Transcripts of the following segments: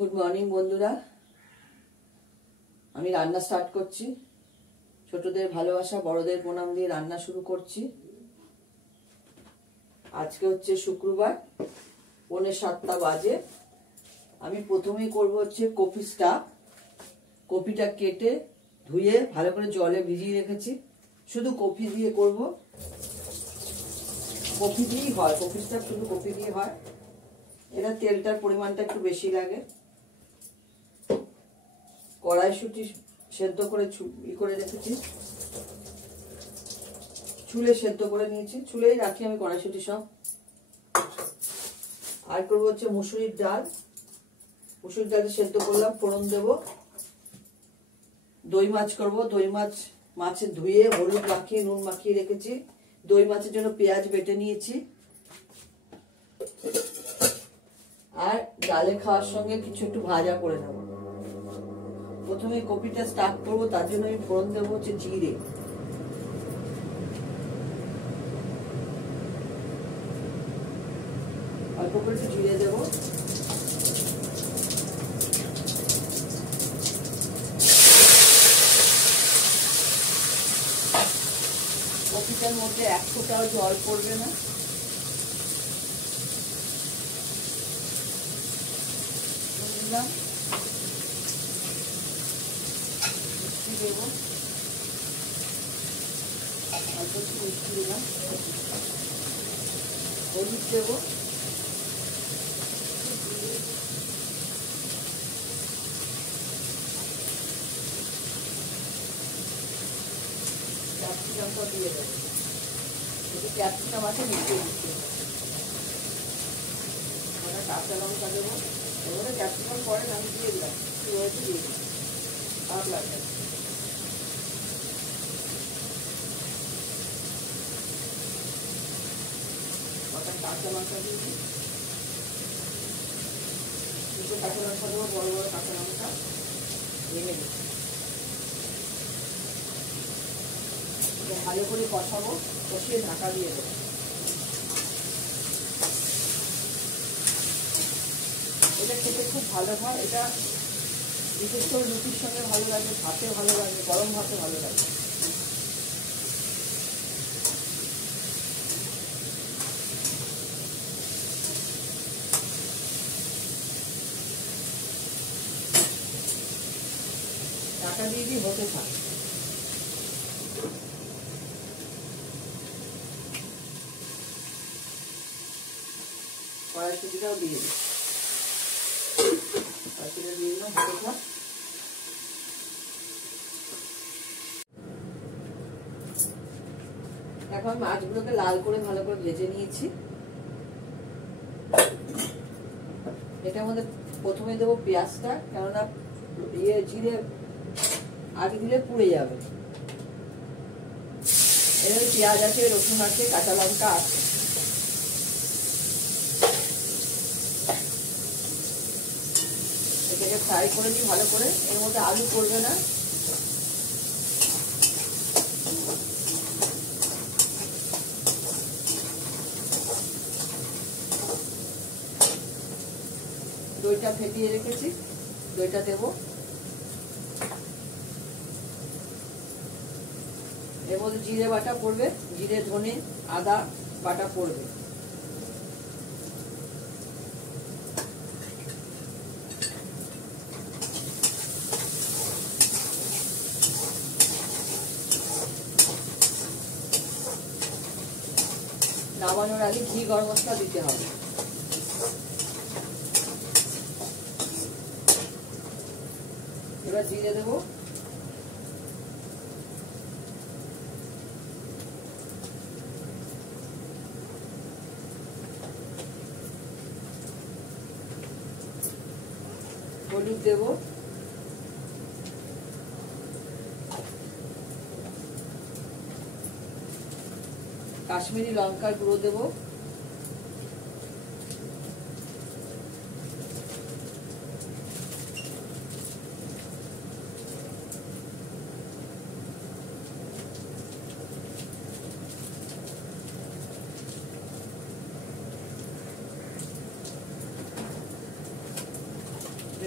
Good morning বন্ধুরা, আমি রান্না স্টার্ট করছি। ছোটদের ভালোবাসা, বড়দের প্রণাম দিয়ে রান্না শুরু করছি। আজকে হচ্ছে শুক্রবার, 6:45 বাজে। আমি প্রথমেই করব হচ্ছে কপি স্টাফ। কপিটা কেটে ধুয়ে ভালো করে জলে ভিজিয়ে রেখেছি। শুধু কপি দিয়ে করব, কপি দিয়েই হয় কপি স্টাফ, শুধু কপি দিয়ে হয়। এটা তেলটার পরিমাণটা একটু বেশি লাগে। কড়াইশুঁটি সেদ্ধ করে করে রেখেছি, চুলে সেদ্ধ করে নিয়েছি, চুলেই রাখি আমি কড়াইশুঁটি সব। আর করবো হচ্ছে মুসুরির ডাল। মুসুরির ডালটা সেদ্ধ করলাম, ফোড়ন দেব। দই মাছ করব। দই মাছ মাছের ধুয়ে হলুদ মাখিয়ে নুন মাখিয়ে রেখেছি। দই মাছের জন্য পেঁয়াজ বেটে নিয়েছি। আর ডালে খাওয়ার সঙ্গে কিছু একটু ভাজা করে নেব। প্রথমে কপিটা স্টার্ট করবো, তার জন্য আমি ফোড়ন দেবো হচ্ছে জিরে। অল্প করে একটু জিরে দেবো। কপিটার মধ্যে 1 ফোঁটাও জল পড়বে না। দিলাম মিষ্টি দেবো, অল্প একটু মিষ্টি দিলাম। হলুদ দেবো, ক্যাপসিকামটা দিয়ে দেবো। ক্যাপসিকাম আছে মিশিয়ে দিচ্ছি। কাঁচা লঙ্কা দেবো। এবারে ক্যাপসিকাম পরে আমি দিয়ে দিলাম, একটু রয়েছে দিয়ে দিলাম, খারাপ লাগবে। কাঁচা লঙ্কা দিয়ে দিই, দুটো কাঁচা লঙ্কা দেবো, বড় বড় কাঁচা লঙ্কা ভেঙে দিচ্ছি। ভালো করে কষাবো, কষিয়ে ঢাকা দিয়ে দেবো। এটা খেতে খুব ভালো হয়। এটা বিশেষ করে রুটির সঙ্গে ভালো লাগে, ভাতে ভালো লাগে, গরম ভাতে ভালো লাগে। ঢাকা দিয়ে দিয়ে হতে থাকে। কড়াইশুঁটিটাও দিয়ে দিই, কড়াইশুঁটি দিয়ে দিলাম, হতে থাক। এখন মাছগুলোকে লাল করে ভালো করে ভেজে নিয়েছি। এটার মধ্যে প্রথমে দেবো পেঁয়াজটা, কেননা জিরে আগে দিলে পুড়ে যাবে। এখানে পেঁয়াজ আছে, রসুন আছে, কাঁচা লঙ্কা আছে। এটাকে ফ্রাই করে দিই ভালো করে। এর মধ্যে আলু পড়বে না। দইটা ফেটিয়ে রেখেছি, দইটা দেবো। এর মধ্যে জিরে বাটা পড়বে, জিরে ধনে আদা বাটা পড়বে। নামানোর আগে ঘি গরম মশলা দিতে হবে। এবার জিরে দেবো, হলুদ দেবো, কাশ্মীরি লঙ্কার গুঁড়ো দেবো,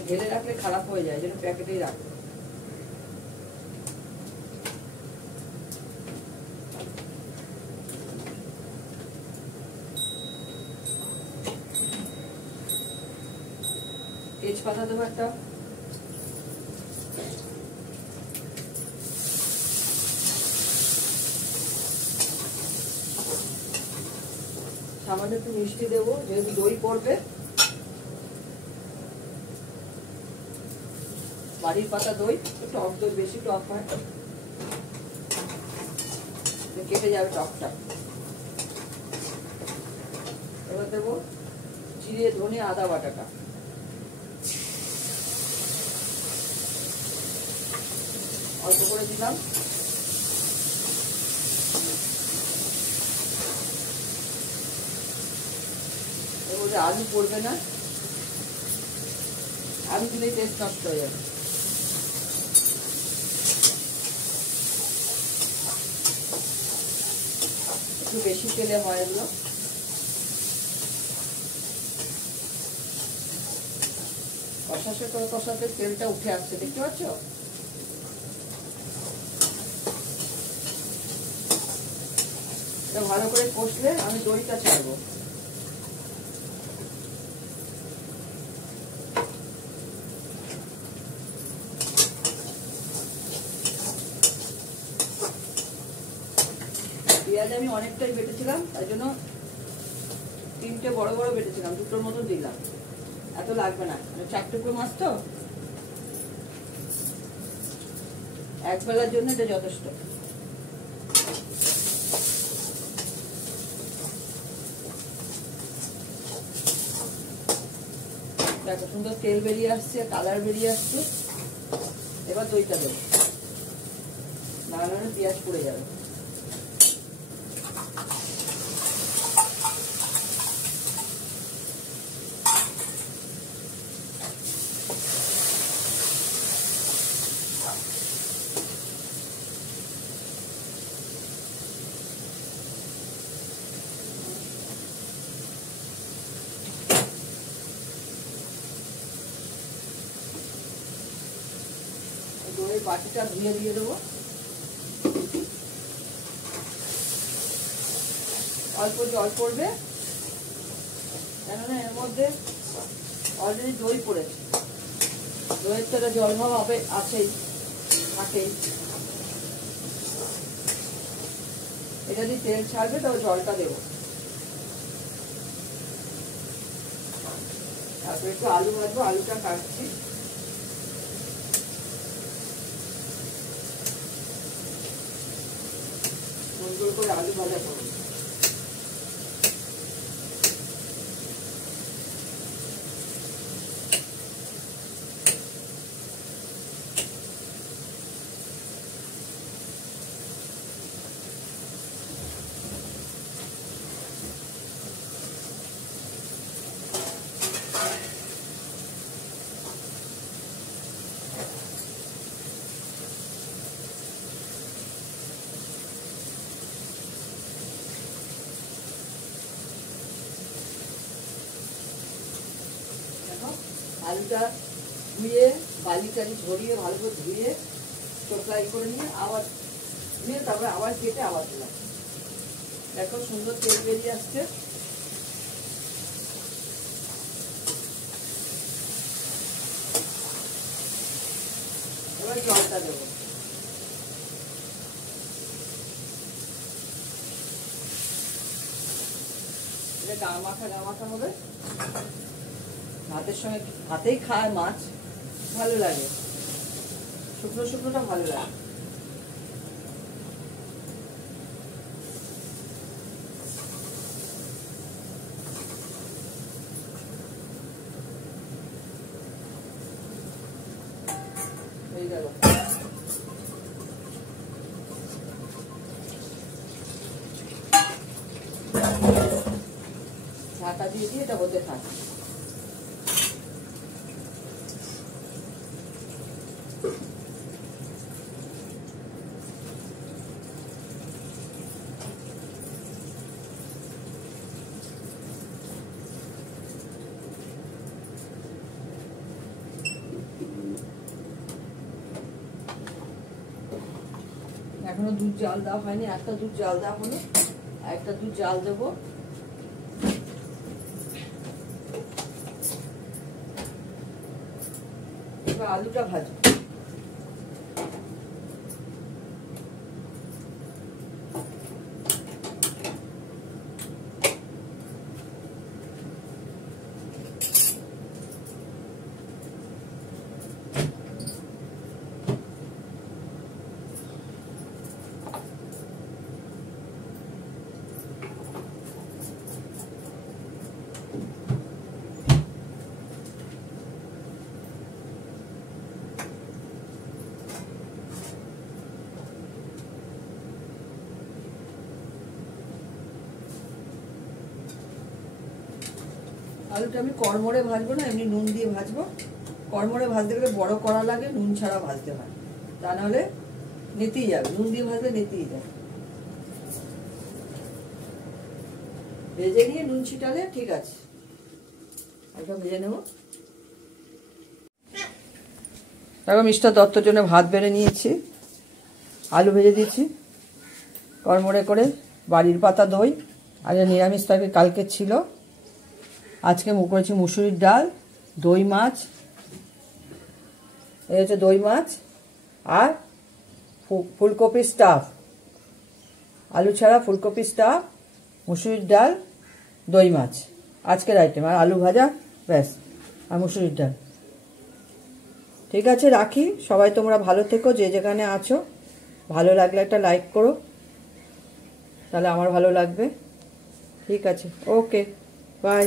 ঢেলে রাখলে খারাপ হয়ে যায়, যেন প্যাকেটেই রাখো। তেজপাতা দেবো একটা, সামান্য একটু মিষ্টি দেবো যেহেতু দই পড়বে। বাড়ির পাতা দই, টক দই বেশি টক হয়, কেটে যাবে টকটা। এবার দেবো জিরে ধনে আদা বাটাটা, অল্প করে দিলাম। এর মধ্যে আলু পড়বে না, আলু দিলেই টেস্ট নষ্ট হয়ে যাবে। একটু বেশি তেলে হয় এগুলো। কষাতে করে কষাতে তেলটা উঠে আসছে, দেখতে পাচ্ছ? ভালো করে কষলে আমি দইটা ছাড়বো। পেঁয়াজ আমি অনেকটাই বেটেছিলাম, তাই জন্য 3টে বড় বড় বেটেছিলাম, 2টোর মতো দিলাম, এত লাগবে না, 4 টুকরো মাছ তো, এক বেলার জন্য এটা যথেষ্ট। দেখো সুন্দর তেল বেরিয়ে আসছে, কালার বেরিয়ে আসছে। এবার দইটা দেবো, নাহলে পেঁয়াজ পড়ে যাবে। দইয়ের বাটিটা ধুয়ে দিয়ে দেবো, অল্প জল পড়বে, কেননা এর মধ্যে অলরেডি দই পড়েছে, দইয়ের তো জল ভাব আছেই, থাকেই। এটা যদি তেল ছাড়বে তবে জলটা দেবো। তারপরে একটু আলু ভাজবো, আলুটা কাটছি। সুন্দর করে আলু ভাজা করবো। আলুটা ধুয়ে বালি টালি ঝরিয়ে ভালো করে ধুয়ে চোখলাই করে নিয়ে আবার ধুয়ে তারপরে আবার কেটে আবার দিলাম। দেখো সুন্দর তেল বেরিয়ে আসছে। এবার জলটা দেবো। এটা গা মাখা হবে। ভাতের সঙ্গে ভাতেই খায় মাছ, ভালো লাগে, শুকনো শুকনোটা ভালো লাগে। হয়ে গেল। ঢাকা দিয়ে দিয়ে এটা হতে থাকে। এখনো দুধ জাল দেওয়া হয়নি, একটা দুধ জাল দেওয়া হলো, একটা দুধ জাল দেবো। এবার আলুটা ভাজবো। আলুটা আমি কড়মড়ে ভাজবো না, এমনি নুন দিয়ে ভাজবো। কড়মড়ে ভাজতে গেলে বড় কড়া লাগে, নুন ছাড়া ভাজতে হয়, তা নাহলে নেতেই যাবে। নুন দিয়ে ভাজলে নেতেই যাবে। ভেজে নিয়ে নুন ছিটালে ঠিক আছে। একটা ভেজে নেব। দেখো মিস্টার দত্তর জন্য ভাত বেড়ে নিয়েছি, আলু ভেজে দিয়েছি কড়মড়ে করে, বাড়ির পাতা দই। আর নিরামিষ তরকারি কালকে ছিল, আজকে করেছি মুসুরির ডাল, দই মাছ, এই হচ্ছে দই মাছ, আর ফুলকপির স্টাফ, আলু ছাড়া ফুলকপির স্টাফ, মুসুরির ডাল, দই মাছ আজকের আইটেম, আর আলু ভাজা, ব্যাস, আর মুসুরির ডাল। ঠিক আছে, রাখি। সবাই তোমরা ভালো থেকো, যে যেখানে আছো। ভালো লাগলে একটা লাইক করো, তাহলে আমার ভালো লাগবে। ঠিক আছে, ওকে, বাই।